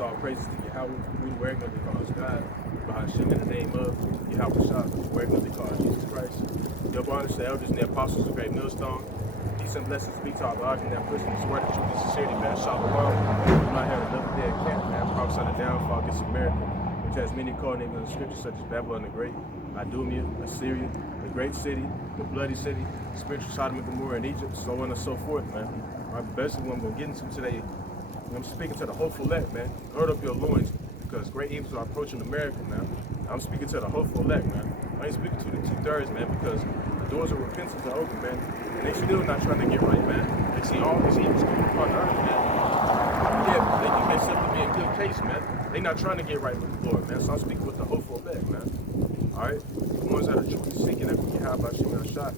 all praises to Yahweh, who we're going to call God, Bahashim in the name of Yahweh Shah, who we're going to call Jesus Christ. Your honors to the elders and the apostles of Great Millstone. Peace and blessings be to our Lord and that person who's word of truth and sincerity, man. Shalom. I'm not here another day at camp, man. Prophesy the downfall against America, which has many code names in the scriptures such as Babylon the Great, Idumea, Assyria, the great city, the bloody city, spiritual Sodom and Gomorrah in Egypt, so on and so forth, man. Our basically what I'm going to get into today, I'm speaking to the hopeful elect, man. Gird up your loins because great evils are approaching America, man. I'm speaking to the hopeful elect, man. I ain't speaking to the 2/3, man, because the doors of repentance are open, man. And they still not trying to get right, man. They see all these evils coming upon earth, man. Yeah, they think they simply be in good case, man. They not trying to get right with the Lord, man. So I'm speaking with the hopeful elect, man. Alright? The ones that are truly seeking after Yahweh Shemel Shah,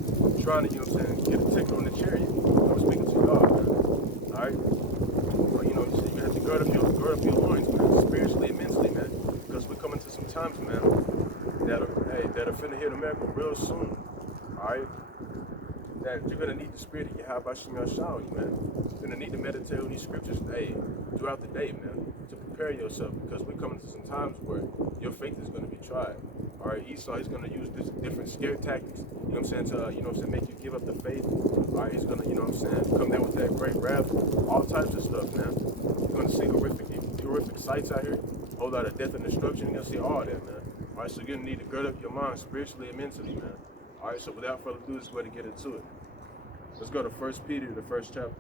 trying to, you know what I'm saying, get a ticket on the chariot. I'm speaking to y'all, man. Alright? But you know, you have to gird up your loins, man, spiritually and mentally, man. Because we're coming to some times, man, that are finna hit America real soon. Alright? That you're gonna need the spirit of Yahweh Shemel Shah on you, man. You're gonna need to meditate on these scriptures, throughout the day, man, to prepare yourself, because we're coming to some times where your faith is gonna be tried. Alright, Esau, he's gonna use this different scare tactics, you know what I'm saying, to make you give up the faith. Alright, he's gonna, you know what I'm saying, come down with that great wrath, all types of stuff, man. You're gonna see horrific sights out here, a whole lot of death and destruction. You're gonna see all that, man. Alright, so you're gonna need to gird up your mind spiritually and mentally, man. Alright, so without further ado, this is where to get into it. Let's go to 1 Peter, the first chapter.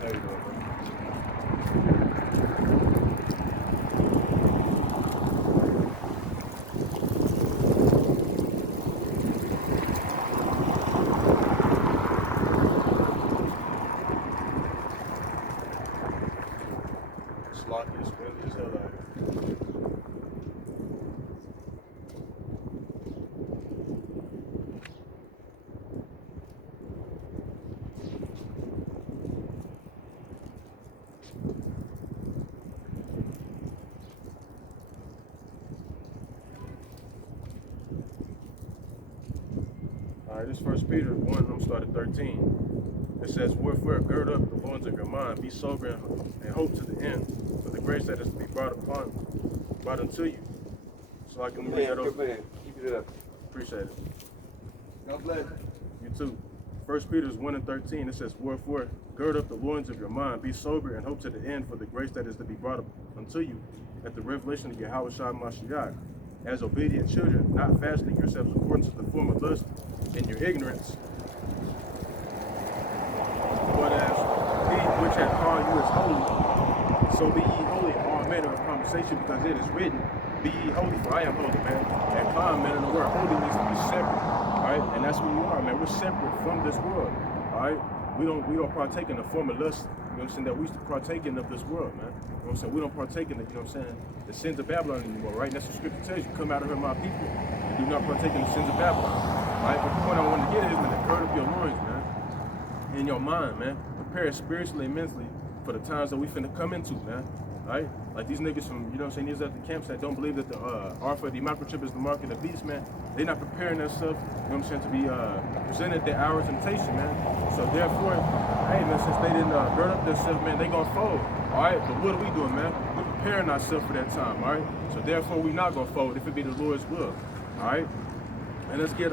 There you go, man. Slocky is windy as hell out here. Alright, this 1 Peter 1, I'm starting 13. It says, wherefore gird up the loins of your mind, be sober and hope to the end, for the grace that is to be brought unto you. So I can read that over. Keep it up. Appreciate it. God bless. You too. 1 Peter 1 and 13, it says, wherefore gird up the loins of your mind, be sober and hope to the end, for the grace that is to be brought unto you at the revelation of Yahweh Shah Mashiach, as obedient children, not fashioning yourselves according to the form of lust in your ignorance, but as he which hath called you is holy, so be ye holy in all manner of conversation, because it is written, be ye holy, for I am holy, man. And calm, man, in the word holy means to be separate, all right? And that's what we are, man. We're separate from this world, all right? We don't partake in the form of lust, you know what I'm saying, that we used to partake in of this world, man. You know what I'm saying? We don't partake in the, you know what I'm saying, the sins of Babylon anymore, right? And that's what scripture tells you. Come out of her, my people, and do not partake in the sins of Babylon, all right? But the point I want to get is, man, to gird up your loins, man, in your mind, man. Prepare spiritually and mentally for the times that we finna come into, man. Right? Like these niggas from, you know what I'm saying, these other camps that don't believe that the Alpha, the microchip is the mark of the beast, man. They not preparing themselves, you know what I'm saying, to be presented their hour of temptation, man. So therefore, hey, man, since they didn't gird up themselves, man, they gonna fold. All right? But what are we doing, man? We're preparing ourselves for that time, all right? So therefore, we not gonna fold if it be the Lord's will, all right? And let's get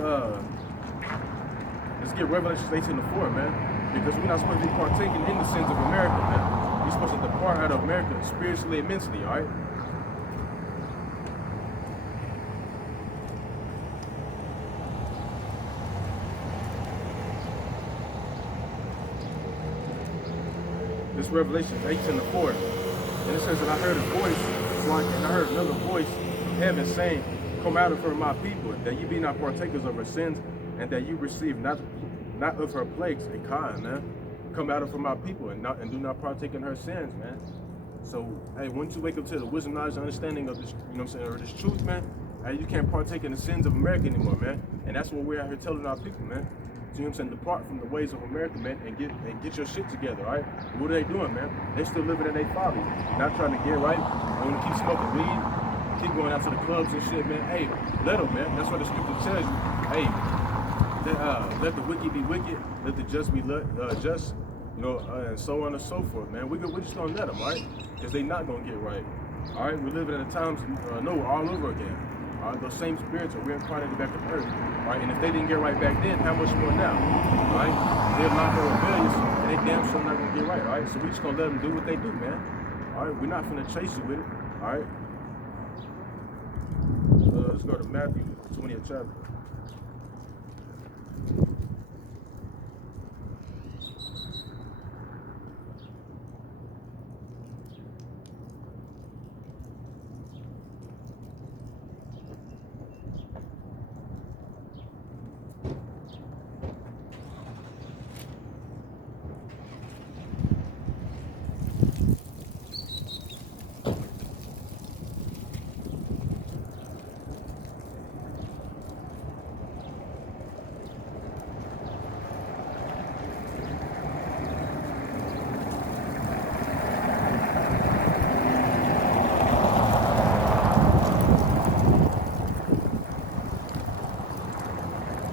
Revelation 18:4, man. Because we're not supposed to be partaking in the sins of America, man. We're supposed to depart out of America spiritually and mentally, all right? This Revelation 18:4, and it says that I heard a voice, and I heard another voice from heaven saying, come out of her, my people, that you be not partakers of her sins, and that you receive not of her plagues and kind, man. Come out of her, my people, and do not partake in her sins, man. So, hey, once you wake up to the wisdom, knowledge, and understanding of this, you know what I'm saying, or this truth, man, hey, you can't partake in the sins of America anymore, man. And that's what we're out here telling our people, man. you know what I'm saying, depart from the ways of America, man, and get your shit together, all right? What are they doing, man? They still living in their folly, not trying to get right. They want to keep smoking weed, keep going out to the clubs and shit, man. Hey, let them, man. That's what the scripture tells you. Hey, let the wicked be wicked, let the just be just, you know, and so on and so forth, man. We're just gonna let them, right? Because they not gonna get right. All right, we're living in the times, all over again. All right, those same spirits are reincarnated back to earth. All right, and if they didn't get right back then, how much more now? All right, they're not more rebellious, and they damn sure not gonna get right. All right, so we just gonna let them do what they do, man. All right, we're not gonna chase you with it. All right, let's go to Matthew 20th chapter.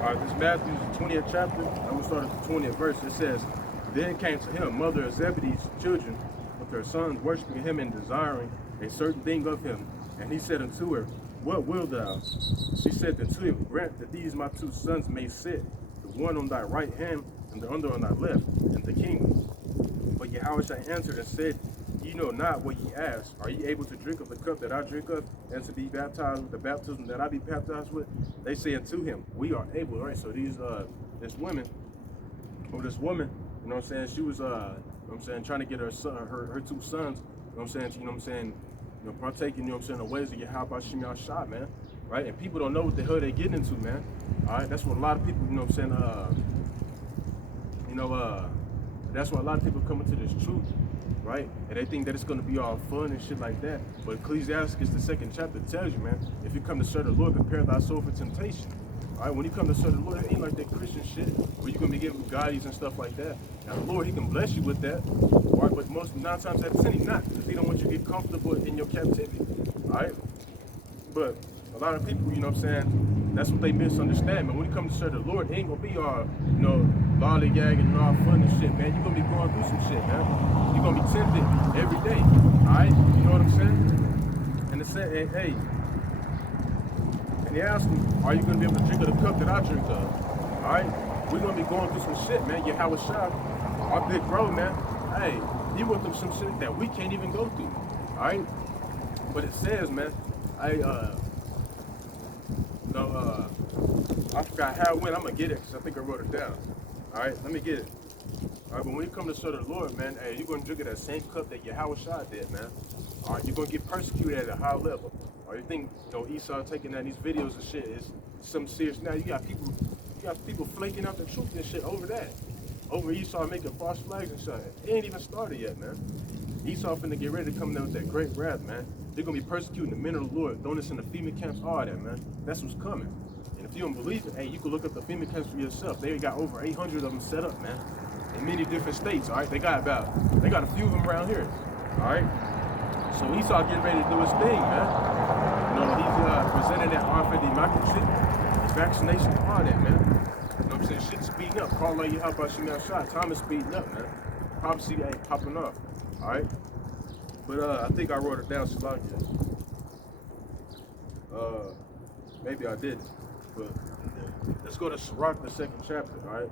All right, this is Matthew's 20th chapter. I'm going to start at the 20th verse. It says, Then came to him mother of Zebedee's children with their sons, worshiping him and desiring a certain thing of him. And he said unto her, What wilt thou? She said unto him, Grant that these my two sons may sit, the one on thy right hand and the other on thy left, in the kingdom. But Yahushua answered and said, Ye know not what ye ask. Are ye able to drink of the cup that I drink of, and to be baptized with the baptism that I be baptized with? They say unto him, We are able. Right? So this woman, you know what I'm saying? She was, you know what I'm saying, trying to get her son, her two sons, you know what I'm saying, partaking, you know what I'm saying, the ways of Yahweh Shem Yahshua, man. Right? And people don't know what the hell they're getting into, man. All right? That's what a lot of people, you know what I'm saying, that's why a lot of people come into this truth, right? And they think that it's going to be all fun and shit like that. But Ecclesiastes, the 2nd chapter, tells you, man, if you come to serve the Lord, prepare thy soul for temptation. All right, when you come to serve the Lord, it ain't like that Christian shit where you're going to be giving guides and stuff like that. Now, the Lord, he can bless you with that, all right? But 9 times out of 10, he's not, because he don't want you to get comfortable in your captivity, all right? But a lot of people, you know what I'm saying, that's what they misunderstand, man. When you come to serve the Lord, it ain't going to be all, you know, lollygagging and all fun and shit, man. You're going to be going through some shit, man. You're going to be tempted every day, all right? You know what I'm saying? And it said, hey, and he asked me, are you going to be able to drink of the cup that I drink of? All right? We're going to be going through some shit, man. Yahweh Shah, our big bro, man. Hey, he went through some shit that we can't even go through, all right? But it says, man, I forgot how it went. I'm going to get it because I think I wrote it down. All right, let me get it. All right, but when you come to serve the Lord, man, hey, you're going to drink of that same cup that Yahweh Shah did, man. All right, you're going to get persecuted at a high level. Or you think, you know, Esau taking down these videos and shit is something serious. Now you got people flaking out the truth and shit over that. Over Esau making false flags and shit. It ain't even started yet, man. Esau finna get ready to come down with that great wrath, man. They're gonna be persecuting the men of the Lord, throwing us in the FEMA camps, all that, man. That's what's coming. And if you don't believe it, hey, you can look up the FEMA camps for yourself. They got over 800 of them set up, man. In many different states, all right? They got a few of them around here, all right? So Esau getting ready to do his thing, man. You know, he's presenting that offer, the democracy, vaccination, all that, man. You know what I'm saying? Shit's speeding up. Call like you help out Shemel Shot. Time is speeding up, man. Prophecy ain't popping off, all right? But I think I wrote it down, Salakia. Maybe I didn't. But let's go to Sirach, the 2nd chapter, all right?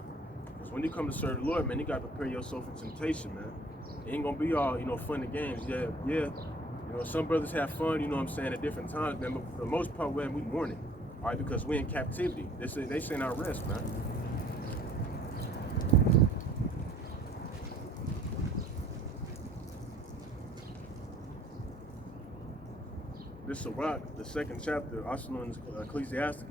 Because when you come to serve the Lord, man, you got to prepare yourself for temptation, man. It ain't going to be all, you know, fun and games. Yeah. You know, some brothers have fun, you know what I'm saying, at different times, man. But for the most part, man, we mourning, all right? Because we in captivity. They saying our rest, man. This Sirach, the 2nd chapter, also known as Ecclesiastes,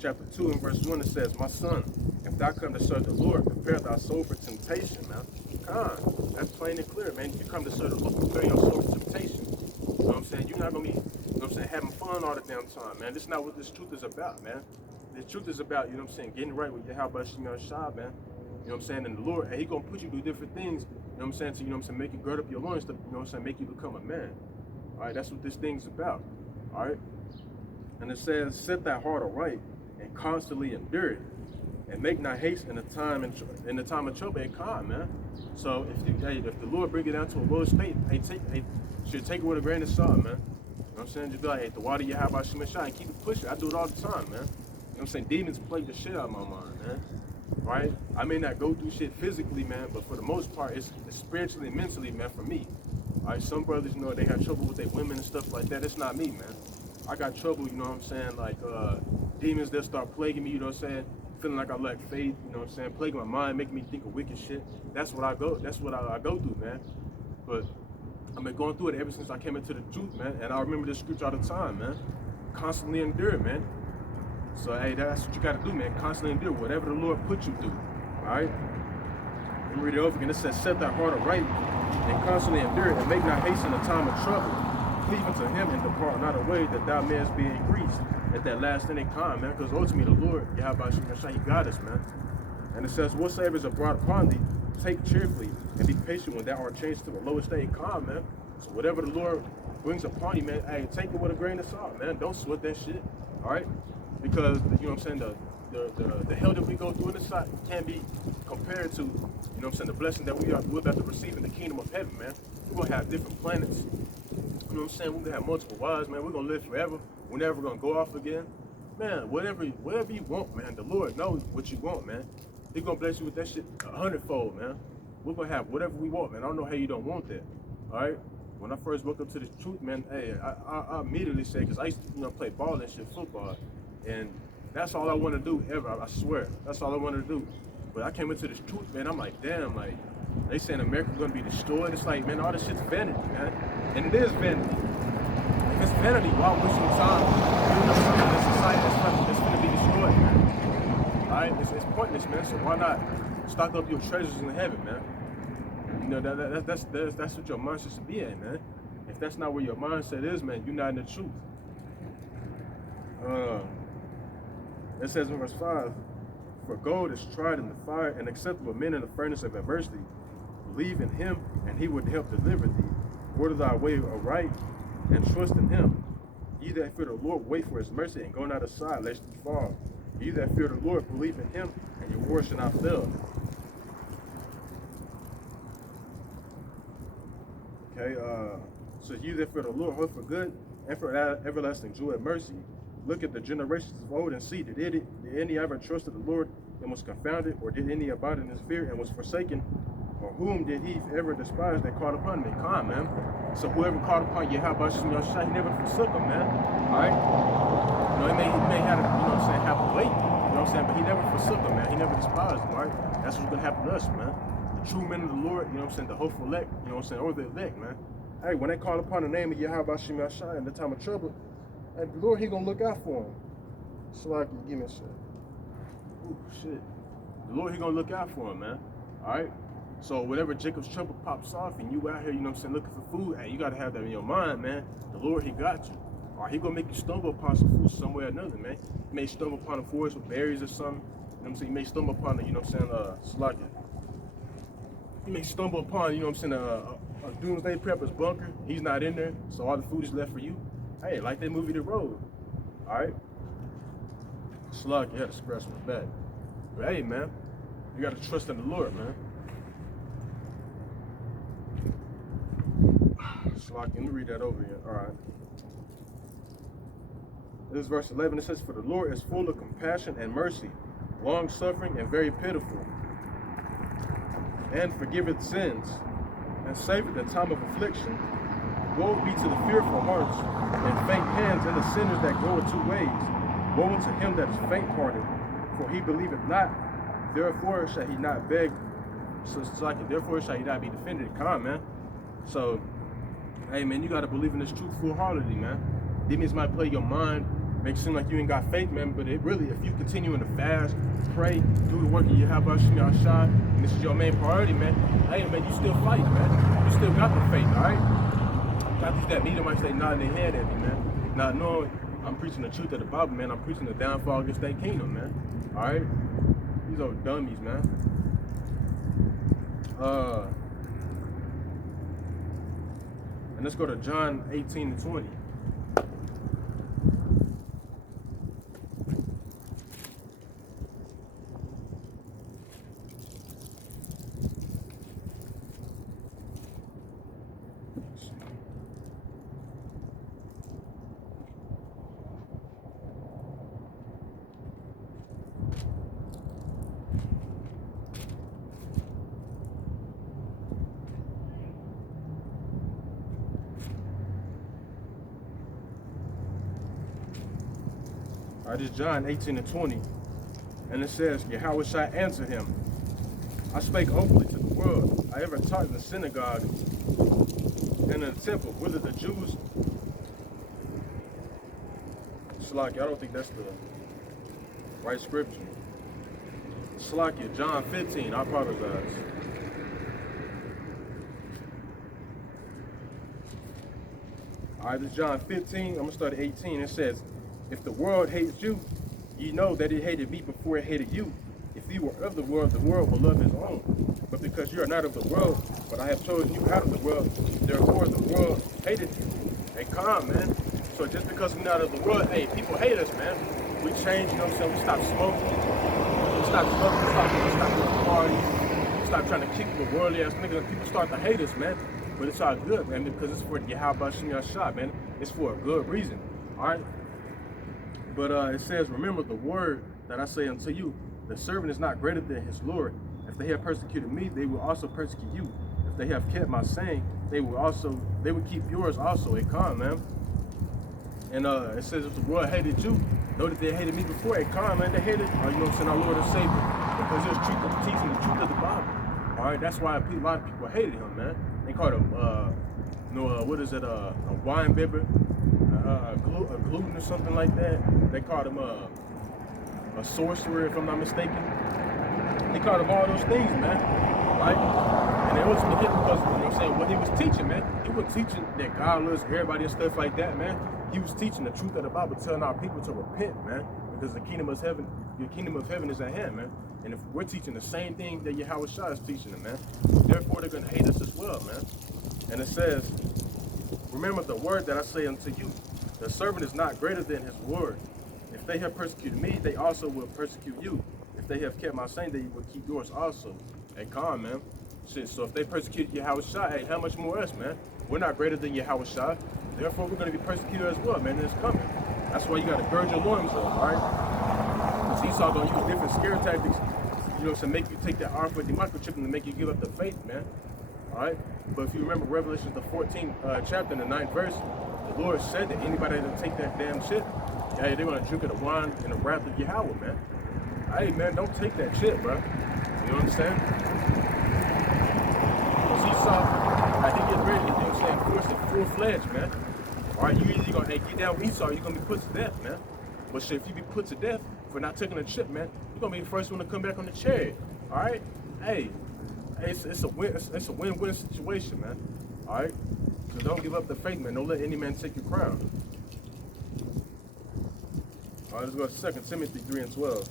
chapter 2 and verse 1, it says, My son, if thou come to serve the Lord, prepare thy soul for temptation, man. Come on, that's plain and clear, man. If you come to serve the Lord, prepare your soul for temptation. You know what I'm saying? You're not going to be, you know what I'm saying, having fun all the damn time, man. This is not what this truth is about, man. the truth is about, you know what I'm saying, getting right with Yahweh Shah, man. You know what I'm saying? And the Lord, and He gonna put you through different things, you know what I'm saying, to, you know what I'm saying, make you gird up your loins, to, you know what I'm saying, make you become a man. All right, that's what this thing's about. All right? And it says, set that heart aright and constantly endure it. And make not haste in the time of trouble and calm, man. So if the Lord bring it down to a low state, should take it with a grain of salt, man. You know what I'm saying? Just be like, hey, the water you have by Shemeshah and keep it pushing. I do it all the time, man. You know what I'm saying? Demons plague the shit out of my mind, man. Right? I may not go through shit physically, man, but for the most part, it's spiritually and mentally, man, for me. All right, some brothers, you know, they have trouble with their women and stuff like that. It's not me, man. I got trouble, you know what I'm saying? Like, demons that start plaguing me, you know what I'm saying? Feeling like I lack faith, you know what I'm saying? Plaguing my mind, making me think of wicked shit. That's what I go through, man. But I've been going through it ever since I came into the truth, man. And I remember this scripture all the time, man. Constantly endure, man. So, hey, that's what you got to do, man. Constantly endure whatever the Lord put you through, all right? Let me read it over again. It says, set that heart aright and constantly endure it, and make not haste in the time of trouble. Cleave unto Him and depart not away, that thou mayest be increased at that last ending time, man. Because ultimately the Lord, Yahweh Shemeshah, He got us, man. And it says, whatsoever is brought upon thee, take cheerfully and be patient when thou art changed to the lowest state calm, man. So whatever the Lord brings upon you, man, hey, take it with a grain of salt, man. Don't sweat that shit, all right? Because, you know what I'm saying, the hell that we go through in this side can't be compared to, you know what I'm saying, the blessing that we're about to receive in the kingdom of heaven, man. We're going to have different planets. You know what I'm saying? We're going to have multiple wives, man. We're going to live forever. We're never going to go off again. Man, whatever you want, man, the Lord knows what you want, man. He's going to bless you with that shit 100-fold, man. We're going to have whatever we want, man. I don't know how you don't want that, all right? When I first woke up to the truth, man, hey, I immediately said, because I used to, you know, play ball and shit, football, and that's all I want to do ever. I swear, that's all I wanted to do. But I came into this truth, man. I'm like, damn, like, they saying America's gonna be destroyed. It's like, man, all this shit's vanity, man. And it is vanity. If it's vanity, why waste your time building up something in society that's gonna be destroyed, man? All right, it's pointless, man. So why not stock up your treasures in heaven, man? You know, that's what your mindset should be in, man. If that's not where your mindset is, man, you're not in the truth. It says in verse 5, for gold is tried in the fire and acceptable men in the furnace of adversity. Believe in Him and He would help deliver thee. Order thy way aright and trust in Him. Ye that fear the Lord, wait for His mercy and go not aside lest ye fall. Ye that fear the Lord, believe in Him and your word shall not fail. Okay, so ye that fear the Lord, hope for good and for everlasting joy and mercy. Look at the generations of old and see, did any ever trust in the Lord and was confounded, or did any abide in His fear and was forsaken? Or whom did He ever despise that called upon me? Come, man. So whoever called upon Yahweh Shemeshah, He never forsook him, man. All right? You know, he may have, you know what I'm saying, have a weight, you know what I'm saying, but He never forsook him, man. He never despised him, all right? That's what's going to happen to us, man. The true men of the Lord, you know what I'm saying, the hopeful elect, you know what I'm saying, or the elect, man. Hey, when they call upon the name of Yahweh Shemeshah in the time of trouble, and the Lord, He gonna look out for him. So I can give me a shit. Ooh, shit. The Lord, He gonna look out for him, man. All right. So whenever Jacob's trouble pops off and you out here, you know what I'm saying, looking for food, hey, you gotta have that in your mind, man. The Lord, He got you. Or He gonna make you stumble upon some food somewhere or another, man. You may stumble upon a forest with berries or something. You know what I'm saying? You may stumble upon, you know what I'm saying, slugger. You may stumble upon, you know what I'm saying, a doomsday prepper's bunker. He's not in there, so all the food is left for you. Hey, like that movie The Road, all right? Slug, you had to scratch my back. But hey, man, you got to trust in the Lord, man. Slug, let me read that over again, all right? This is verse 11. It says, for the Lord is full of compassion and mercy, long-suffering and very pitiful, and forgiveth sins, and saveth in time of affliction. Woe be to the fearful hearts and faint hands, and the sinners that go in two ways. Woe unto him that is faint-hearted, for he believeth not, therefore shall he not beg. So it's like, therefore shall he not be defended. Come, man. So, hey, man, you got to believe in this truth full-heartedly, man. Demons might play your mind, make it seem like you ain't got faith, man, but it really, if you continue to fast, pray, do the work of Yahweh Shemeshah, and this is your main priority, man, hey, man, you still fighting, man. You still got the faith, all right? Not just that Edomites, they nodding their head at me, man. Not knowing I'm preaching the truth of the Bible, man. I'm preaching the downfall against that kingdom, man. All right? These are dummies, man. And let's go to John 18:20. All right, this is John 18:20. And it says, Yahweh shall answer him. I spake openly to the world. I ever taught in the synagogue and in the temple, whether the Jews. Slakia, I don't think that's the right scripture. Slakia, John 15, I apologize. All right, this is John 15, I'm going to start at 18. It says, if the world hates you, ye know that it hated me before it hated you. If you were of the world will love his own. But because you are not of the world, but I have chosen you out of the world, therefore the world hated you. Hey, calm, man. So just because we're not of the world, hey, people hate us, man. We change, you know what I'm saying? We stop smoking. We stop doing parties. We stop trying to kick the worldly ass niggas. And people start to hate us, man. But it's all good, man, because it's for Yahweh Shem Yashah, man. It's for a good reason, all right? But it says, remember the word that I say unto you, the servant is not greater than his Lord. If they have persecuted me, they will also persecute you. If they have kept my saying, they will keep yours also. Hey, calm, man. And it says, if the world hated you, know that they hated me before. Hey, calm, man. They hated, you know what I'm saying, our Lord and Savior, because he was teaching the truth of the Bible. All right, that's why a lot of people hated him, man. They called him, what is it, a wine bibber, a gluten or something like that. They called him a sorcerer, if I'm not mistaken. They called him all those things, man. Right? And they ultimately hit him because, you know what I'm saying, what he was teaching, man. He was teaching that God loves everybody and stuff like that, man. He was teaching the truth of the Bible, telling our people to repent, man. Because the kingdom of heaven is at hand, man. And if we're teaching the same thing that Yahweh Shah is teaching them, man, therefore they're going to hate us as well, man. And it says, remember the word that I say unto you, the servant is not greater than his Lord. If they have persecuted me, they also will persecute you. If they have kept my saying, they will keep yours also. Hey, calm, man. Shit, so if they persecuted Yahweh Shah, hey, how much more us, man? We're not greater than Yahweh Shah. Therefore, we're going to be persecuted as well, man. And it's coming. That's why you got to gird your loins up, all right? Because Esau going to use different scare tactics, you know, to make you take that R for the microchip and to make you give up the faith, man. All right? But if you remember Revelation, the 14th chapter, in the 9th verse, the Lord said that anybody that take that damn shit, hey, they're going to drink of the wine and the wrath of Yahweh, man. Hey, man, don't take that shit, bro. You know what I'm saying? Because Esau, like, he get ready, you know what I'm saying, force it full-fledged, man. All right, you either going to get down with Esau, you're going to be put to death, man. But shit, if you be put to death for not taking a chip, man, you're going to be the first one to come back on the chariot. All right? Hey, it's a win-win situation, man. All right? So don't give up the faith, man. Don't let any man take your crown. All right, let's go to 2 Timothy 3:12.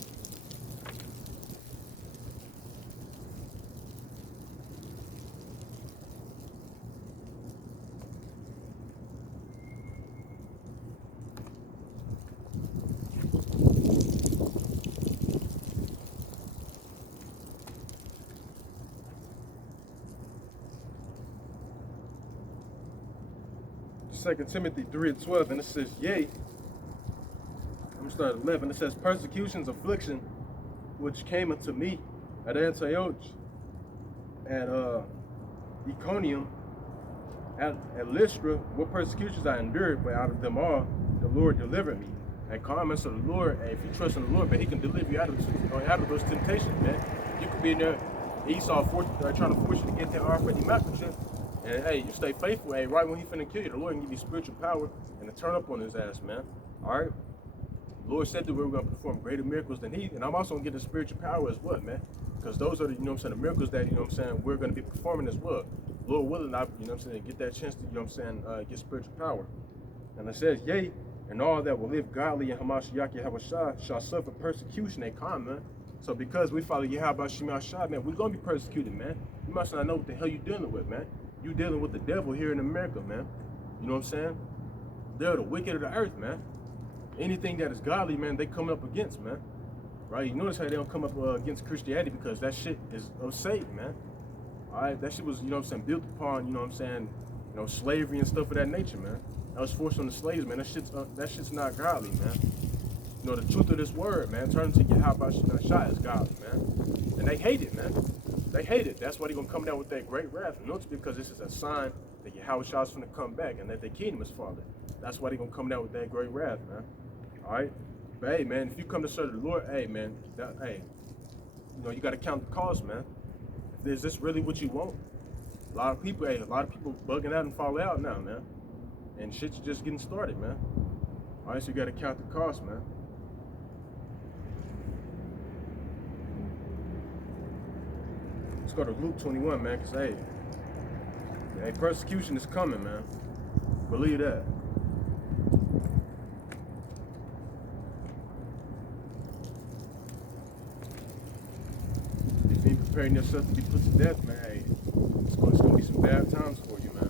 Second Timothy 3:12, and it says, yea, I'm going to start at 11, it says, persecutions, affliction, which came unto me at Antioch, at Iconium, at Lystra, what persecutions I endured, but out of them all, the Lord delivered me. And comment, so the Lord, if you trust in the Lord, man, he can deliver you out of those temptations, man. You could be in there, Esau trying to force you to get that already microchip. And hey, you stay faithful, hey, right when he finna kill you, the Lord can give you spiritual power and to turn up on his ass, man. All right? The Lord said that we were going to perform greater miracles than he, and I'm also going to get the spiritual power as well, man. Because those are the, you know what I'm saying, the miracles that, you know what I'm saying, we're going to be performing as well. Lord willing, I, you know what I'm saying, get that chance to, you know what I'm saying, get spiritual power. And it says, yea, And all that will live godly in Hamashiach Yahushua shall suffer persecution and man. So because we follow Yahweh Shemashah, man, we're going to be persecuted, man. You must not know what the hell you're dealing with, man. You dealing with the devil here in America, man. You know what I'm saying? They're the wicked of the earth, man. Anything that is godly, man, they come up against, man. Right? You notice how they don't come up against Christianity because that shit is of Satan, man. All right? That shit was, you know what I'm saying, built upon, you know what I'm saying, you know, slavery and stuff of that nature, man. That was forced on the slaves, man. That shit's not godly, man. You know, the truth of this word, man, turn to Yahweh Shemashah is godly, man. And they hate it, man. They hate it. That's why they're going to come down with that great wrath. And notice because this is a sign that Yahweh is going to come back and that their kingdom is falling. That's why they're going to come down with that great wrath, man. All right? But, hey, man, if you come to serve the Lord, hey, man, you know, you got to count the cost, man. Is this really what you want? A lot of people bugging out and fall out now, man. And shit's just getting started, man. All right, so you got to count the cost, man. Let's go to Luke 21, man, because, hey, persecution is coming, man. Believe that. If you ain't preparing yourself to be put to death, man, hey, it's going to be some bad times for you, man.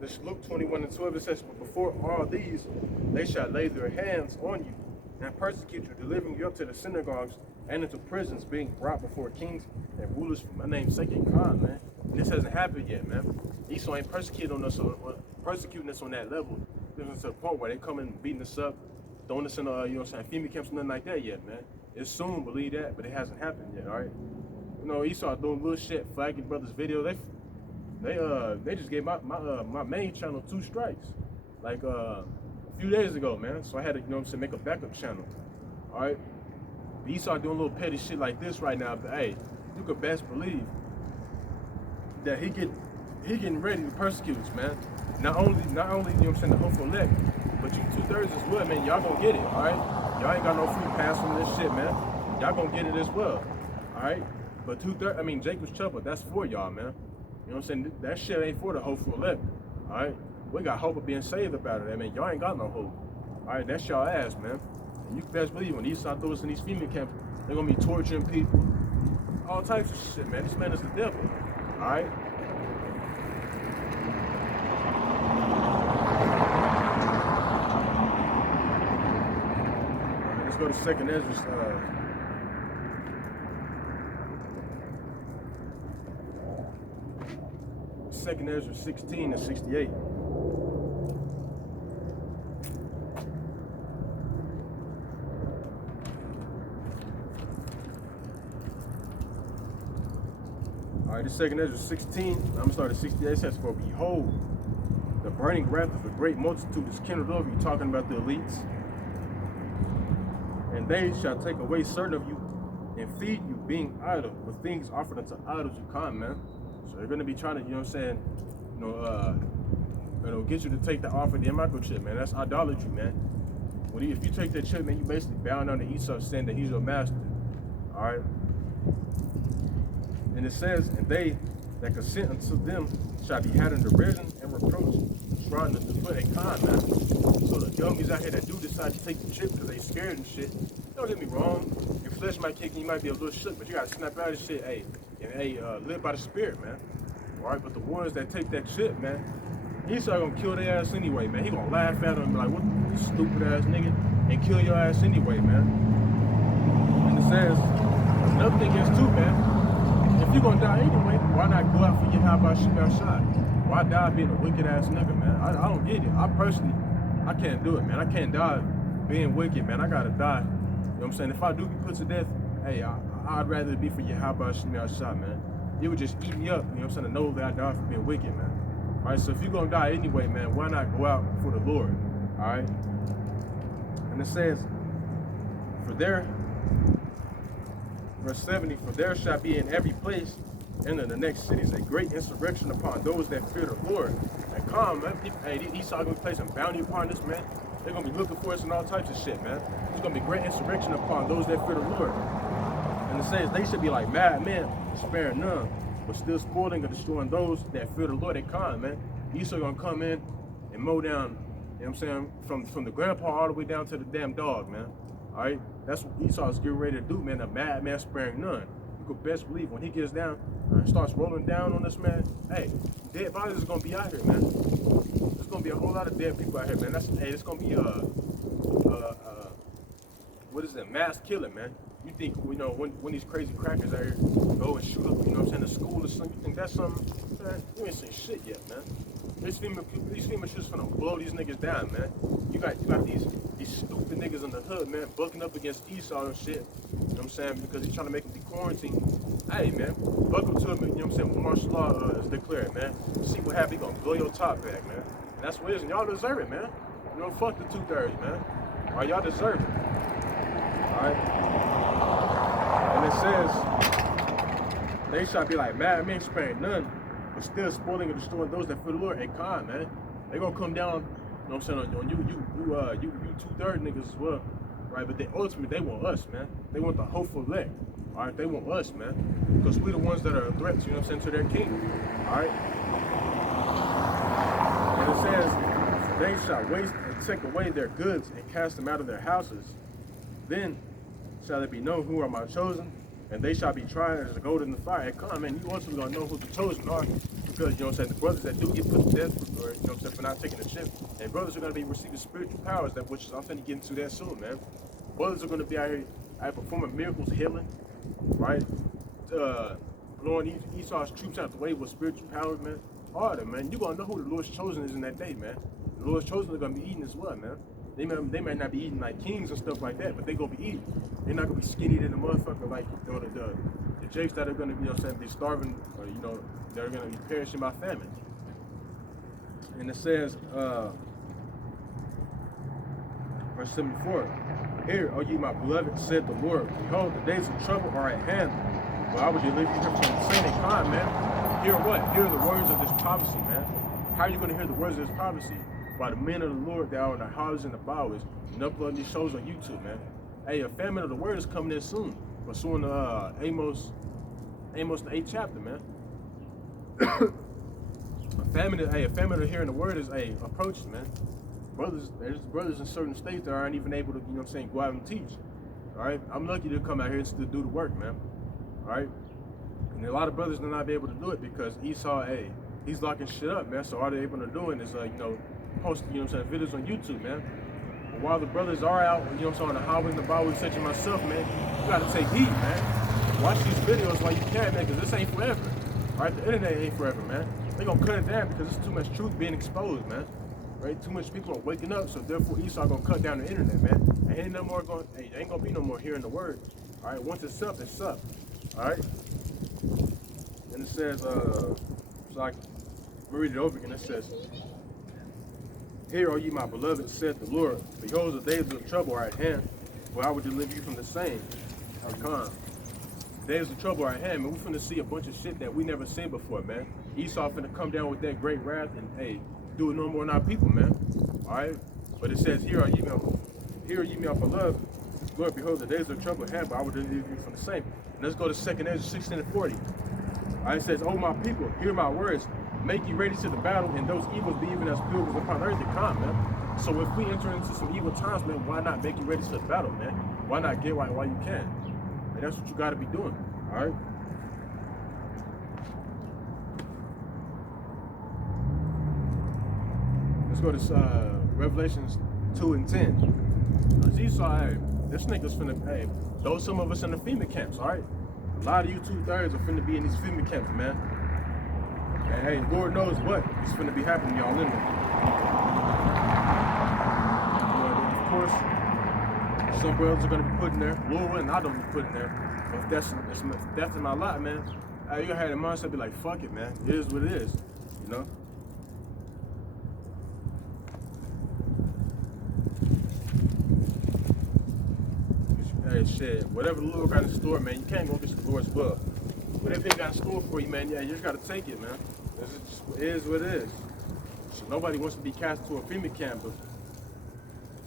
This Luke 21:12, it says, but before all these, they shall lay their hands on you and persecute you, delivering you up to the synagogues and into prisons, being brought before kings and rulers for my name's sake and God, man. And this hasn't happened yet, man. Esau ain't persecuting us on that level. There's to the point where they come and beating us up, throwing us in you know what I'm saying, female camps, nothing like that yet, man. It's soon, believe that, but it hasn't happened yet, all right? You know, Esau doing little shit, flagging brothers' video. They just gave my main channel 2 strikes, like a few days ago, man. So I had to, you know what I'm saying, make a backup channel. All right. Esau doing little petty shit like this right now, but hey, you could best believe that he getting ready to persecute us, man. Not only, you know what I'm saying, the hopeful elect, but you 2/3 as well, man. Y'all gonna get it, all right? Y'all ain't got no free pass from this shit, man. Y'all gonna get it as well, all right? But 2/3, I mean, Jacob's trouble, that's for y'all, man. You know what I'm saying? That shit ain't for the hopeful elect, all right? We got hope of being saved about it, I mean, y'all ain't got no hope, all right? That's y'all ass, man. And you can best believe when Esau throw us in these female camps, they're gonna be torturing people, all types of shit, man. This man is the devil, all right? Let's go to 2nd Ezra. Second Ezra 16 and 68. All right, this 2nd Ezra 16. I'm gonna start at 68. It says, "For behold, the burning wrath of a great multitude is kindled over you," talking about the elites, "and they shall take away certain of you and feed you, being idle, with things offered unto idols you come, man." So they're gonna be trying to, you know what I'm saying, get you to take the offer of the microchip, man. That's idolatry, man. If you take that chip, man, you basically bow down to Esau, saying that he's your master. All right. And it says, "And they that consent unto them shall be had in derision and reproach, trying to put a con, man." So the dummies out here that do decide to take the chip because they scared and shit, don't get me wrong. Your flesh might kick and you might be a little shook, but you gotta snap out of shit, live by the spirit, man. All right, but the ones that take that chip, man, Esau gonna kill their ass anyway, man. He gonna laugh at them and be like, "What, you stupid ass nigga," and kill your ass anyway, man. And it says, another thing is too, man, if you gonna die anyway, why not go out for your Yahweh Shemashah? Why die being a wicked ass nigga, man? I don't get it. I personally, I can't do it, man. I can't die being wicked, man. I gotta die. You know what I'm saying? If I do get put to death, hey, I'd rather it be for your Yahweh Shemashah, man. It would just eat me up, you know what I'm saying, to know that I died for being wicked, man. All right, so if you're gonna die anyway, man, why not go out for the Lord? All right. And it says, verse 70, "For there shall be in every place And in the next cities, a great insurrection upon those that fear the Lord. And come, man. Hey, Esau gonna be placing bounty upon this, man. They're gonna be looking for us and all types of shit, man. There's gonna be great insurrection upon those that fear the Lord. And it says they should be like mad men, sparing none, but still spoiling and destroying those that fear the Lord. They come, man. Esau gonna come in and mow down, you know what I'm saying, from the grandpa all the way down to the damn dog, man. All right, that's what Esau's getting ready to do, man. A mad man sparing none. You could best believe when he gets down and starts rolling down on this, man. Hey, dead bodies is gonna be out here, man. There's gonna be a whole lot of dead people out here, man. It's gonna be what is it, mass killing, man. You think, you know, when these crazy crackers out here go and shoot up, you know what I'm saying, the school or something, you think that's something? Man, you ain't seen shit yet, man. These FEMA shit's finna blow these niggas down, man. You got these stupid niggas in the hood, man, bucking up against Esau and shit. You know what I'm saying? Because he's trying to make them be quarantined. Hey, man, buck up to him, you know what I'm saying, when martial law is declared, man. See what happens, he gonna blow your top back, man. And that's what it is, and y'all deserve it, man. You know, fuck the 2/3, man. All right, y'all deserve it. All right? And it says, they shall be like mad men sparing none, but still spoiling and destroying those that fear the Lord. Hey, con, man. They gonna come down, you know what I'm saying, on you 2/3 niggas as well, right? But ultimately, they want us, man. They want the hopeful elect, all right? They want us, man, because we the ones that are a threat, you know what I'm saying, to their king, all right? And it says, they shall waste and take away their goods and cast them out of their houses. Then shall it be known who are my chosen, and they shall be tried as a gold in the fire. And come, man, you also gonna know who the chosen are, because, you know what I'm saying, the brothers that do get put to death, or, you know what I'm saying, for not taking the ship, and brothers are gonna be receiving spiritual powers, which I'm finna get into that soon, man. Brothers are gonna be out here performing miracles, healing, right? Blowing Esau's troops out the way with spiritual powers, man. All of them, man. You gonna know who the Lord's chosen is in that day, man. The Lord's chosen are gonna be eating as well, man. They may not be eating like kings and stuff like that, but they gonna be eating. They're not gonna be skinny than the motherfucker like, you know, the jakes that are gonna be, you know what I'm saying, be starving, or, you know, that are gonna be perishing by famine. And it says, verse 74, "Hear, O ye my beloved, said the Lord, behold, the days of trouble are at hand. Why would you live here from the same time, man? Hear what? Hear the words of this prophecy, man. How are you gonna hear the words of this prophecy? By the men of the Lord that are in the houses and the bowers, and uploading these shows on YouTube, man. Hey, a famine of the word is coming in soon. But soon, Amos the 8th chapter, man. a famine of hearing the word is approaching, man. There's brothers in certain states that aren't even able to, you know what I'm saying, go out and teach. All right, I'm lucky to come out here and still do the work, man. All right, and a lot of brothers will not be able to do it because Esau, he's locking shit up, man. So all they're able to do is, you know, post, you know what I'm saying, videos on YouTube, man. But while the brothers are out, you know what I'm saying, on the highway and the byways, such as myself, man, you gotta take heed, man. Watch these videos while you can, man, because this ain't forever. All right, the internet ain't forever, man. They gonna cut it down because there's too much truth being exposed, man. Right? Too much people are waking up, so therefore Esau gonna cut down the internet, man. And ain't gonna be no more hearing the word. All right, once it's up, it's up. All right. And it says, so I can read it over again. It says, "Hear, O ye my beloved, said the Lord, behold, the days of trouble are at hand. Why would you live you from the same? Come. Days of trouble are at hand, man. We finna see a bunch of shit that we never seen before, man. Esau finna come down with that great wrath and do it no more than our people, man. All right. But it says, Hear, ye my beloved, Lord, behold, the days of trouble at hand. Why would you live you from the same?" And let's go to 2 Ezra 16:40. All right, it says, "O my people, hear my words. Make you ready to the battle, and those evils be even as pilgrims upon earth to come," man. So if we enter into some evil times, man, why not make you ready to the battle, man? Why not get right while you can? And that's what you got to be doing, all right? Let's go to Revelations 2:10. Esau, this nigga's finna, throw some of us in the FEMA camps, all right? A lot of you 2/3 are finna be in these FEMA camps, man. And Lord knows what is finna be happening, y'all, in there. Of course, some brothers are gonna be put in there. Lord willing, I don't be put in there. But if that's in my lot, man, you gotta have the mindset be like, fuck it, man. It is what it is, you know? Hey, shit, whatever the Lord got in store, man, you can't go against the Lord's will. Whatever he got in store for you, man, yeah, you just gotta take it, man. It is what it is. So nobody wants to be cast into a FEMA camp, but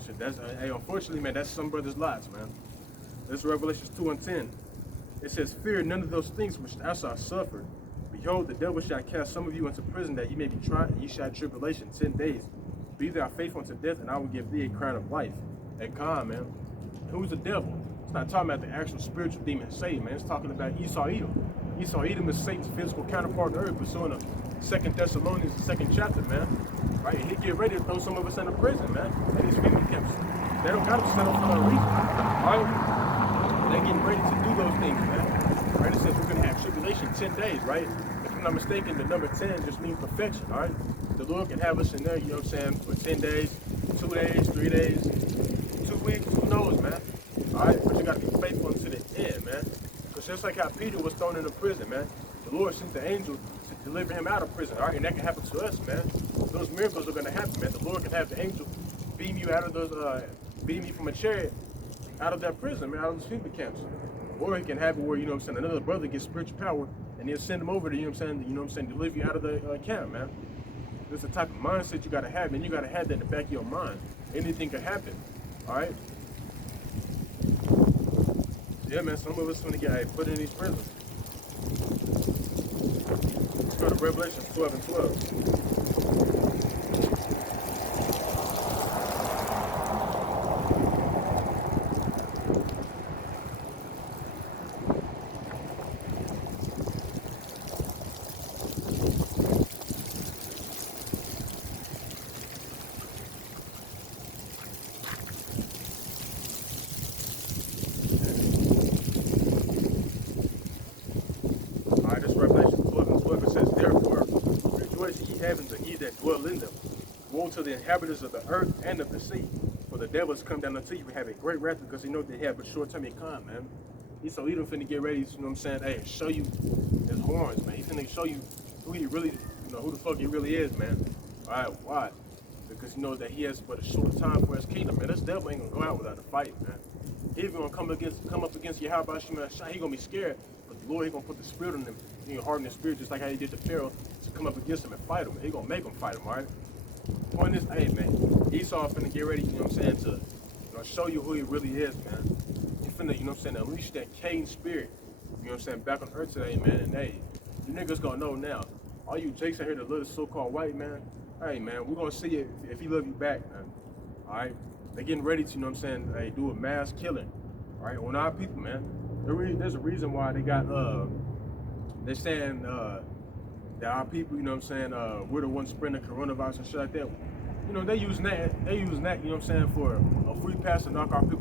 shit, that's hey, unfortunately, man, that's some brothers' lives, man. This is Revelations 2:10. It says, "Fear none of those things which thou shalt suffer. Behold, the devil shall cast some of you into prison, that ye may be tried, and ye shall have tribulation 10 days. Be thou faithful unto death, and I will give thee a crown of life." Hey, calm, man. Who's the devil? It's not talking about the actual spiritual demon Satan, man. It's talking about Esau Edom. Esau Edom is Satan's physical counterpart on earth, pursuing a 2 Thessalonians, the 2nd chapter, man. Right? And he get ready to throw some of us into prison, man. And these FEMA camps, they don't got to set up for no reason. Right? They're getting ready to do those things, man. Right? It says we're going to have tribulation 10 days, right? If I'm not mistaken, the number 10 just means perfection, all right? The Lord can have us in there, you know what I'm saying, for 10 days, 2 days, 3 days, 2 weeks, who knows, man? All right? But you got to be faithful until the end, man. Because just like how Peter was thrown into prison, man, the Lord sent the angel to deliver him out of prison, all right? And that can happen to us, man. Those miracles are going to happen, man. The Lord can have the angel beam you out of those, beam you from a chariot out of that prison, man, out of those FEMA camps. Or he can have it where, you know what I'm saying, another brother gets spiritual power and then send him over to, you know what I'm saying, deliver you out of the camp, man. This is the type of mindset you got to have, man. You got to have that in the back of your mind. Anything could happen, all right? Yeah, man, some of us going to get put in these prisons. Let's go to Revelation 12:12. All right, this is Revelation 12:12. It says, "Therefore, rejoice, ye heavens, and ye that dwell in them. Woe to the inhabitants of the earth and of the sea. For the devil has come down unto you, having great wrath, because he know they have a short time to come, man." So he don't finna get ready, you know what I'm saying? Hey, show you his horns, man. He's finna show you who he really, who the fuck he really is, man. All right, why? Because he knows that he has but a short time for his kingdom, man. This devil ain't gonna go out without a fight, man. He even gonna come up against Yahweh, he gonna be scared. But the Lord, he gonna put the spirit in him, he gonna harden his spirit, just like how he did to Pharaoh, to come up against him and fight him. He gonna make him fight him, all right? Point is, hey, man, Esau finna get ready, you know what I'm saying, to show you who he really is, man. He finna, you know what I'm saying, unleash that Cain spirit, you know what I'm saying, back on earth today, man. And hey, you niggas gonna know now. All you jakes out here that love the so-called white man, hey, man, we're gonna see it if he love you back, man. All right? They're getting ready to, you know what I'm saying, hey, do a mass killing, all right, on our people, man. There's a reason why they got, they're saying that our people, you know what I'm saying, we're the ones spreading the coronavirus and shit like that. You know, they using that, you know what I'm saying, for a free pass to knock our people